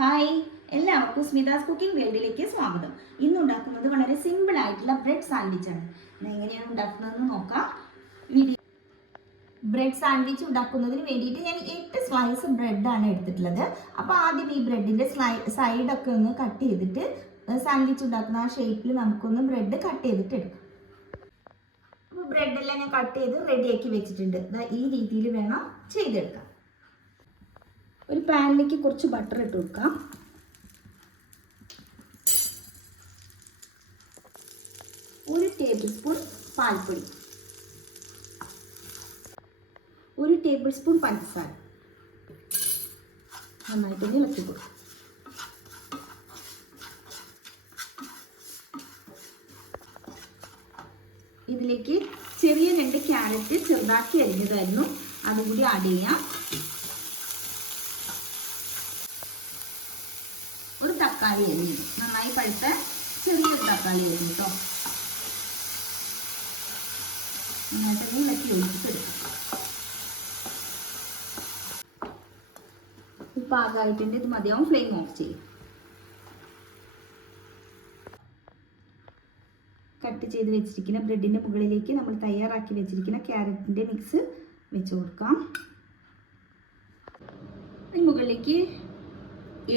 Hi, എല്ലാവർക്കും സ്മിതാസ് cooking വേൾഡിലേക്ക് സ്വാഗതം. ഇന്ന് ഉണ്ടാക്കുന്നത് വളരെ സിമ്പിൾ ആയിട്ടുള്ള ബ്രെഡ് സാൻഡ്വിച്ചാണ്. എങ്ങനെയാണ് ഉണ്ടാക്കുന്നതെന്ന് നോക്കാം. ബ്രെഡ് സാൻഡ്വിച്ച് ഉണ്ടാക്കുന്നതിന് വേണ്ടിയിട്ട് ഞാൻ 8 സ്ലൈസ് ബ്രെഡാണ് എടുത്തിട്ടുള്ളത്. അപ്പോൾ ആദ്യം ഈ ബ്രെഡിൻ്റെ സൈഡൊക്കെ ഒന്ന് കട്ട് ചെയ്തിട്ട് സാൻഡ്വിച്ച് ഉണ്ടാക്കുന്ന ആ ഷേപ്പിൽ നമുക്കൊന്ന് ബ്രെഡ് കട്ട് ചെയ്തിട്ട് എടുക്കാം. അപ്പോൾ ബ്രെഡെല്ലാം ഞാൻ കട്ട് ചെയ്ത് റെഡിയാക്കി വെച്ചിട്ടുണ്ട്. ഈ രീതിയിൽ വേണം ചെയ്തെടുക്കാം. ഒരു പാനിലേക്ക് കുറച്ച് ബട്ടർ ഇട്ട് കൊടുക്കാം. ഒരു ടേബിൾ സ്പൂൺ പാൽപ്പൊടി, ഒരു ടേബിൾ സ്പൂൺ പഞ്ചസാര നന്നായിട്ട് ഇളക്കി കൊടുക്കും. ഇതിലേക്ക് ചെറിയ 2 ക്യാരറ്റ് ചെറുതാക്കി അരിഞ്ഞതായിരുന്നു, അതും കൂടി ആഡ് ചെയ്യാം. ഒരു തക്കാളി അരിഞ്ഞു, നന്നായി പഴുത്ത ചെറിയൊരു തക്കാളി അരിഞ്ഞു കേട്ടോ. നന്നായിട്ട് ഇളക്കി ഒഴിച്ചിട്ടെടുക്കും. പാകമായിട്ടുണ്ട്, ഇത് മതിയാവും. ഫ്ലെയിം ഓഫ് ചെയ്യും. കട്ട് ചെയ്ത് വെച്ചിരിക്കുന്ന ബ്രെഡിൻ്റെ മുകളിലേക്ക് നമ്മൾ തയ്യാറാക്കി വെച്ചിരിക്കുന്ന ക്യാരറ്റിൻ്റെ മിക്സ് വെച്ച് കൊടുക്കാം. മുകളിലേക്ക്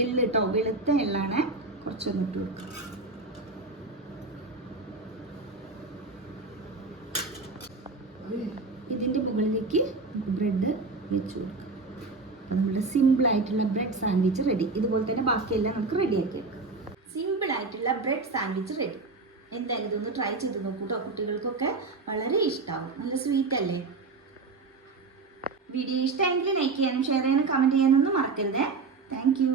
എള്ള് കേട്ടോ, വെളുത്ത എള്ളാണ്, കുറച്ചൊന്ന് ഇട്ട് കൊടുക്കാം. ഇതിൻ്റെ മുകളിലേക്ക് ബ്രെഡ് വെച്ച് കൊടുക്കാം. നമ്മുടെ സിമ്പിളായിട്ടുള്ള ബ്രെഡ് സാൻഡ്വിച്ച് റെഡി. ഇതുപോലെ തന്നെ ബാക്കിയെല്ലാം നമുക്ക് റെഡിയാക്കി വെക്കാം. സിമ്പിളായിട്ടുള്ള ബ്രെഡ് സാൻഡ്വിച്ച് റെഡി. എന്തായാലും ഇതൊന്ന് ട്രൈ ചെയ്ത് നോക്കൂട്ടോ. കുട്ടികൾക്കൊക്കെ വളരെ ഇഷ്ടമാവും. നല്ല സ്വീറ്റ് അല്ലേ? വീഡിയോ ഇഷ്ടമെങ്കിൽ ലൈക്ക് ചെയ്യാനും ഷെയർ ചെയ്യാനും കമൻറ്റ് ചെയ്യാനൊന്നും മറക്കരുത്. Thank you.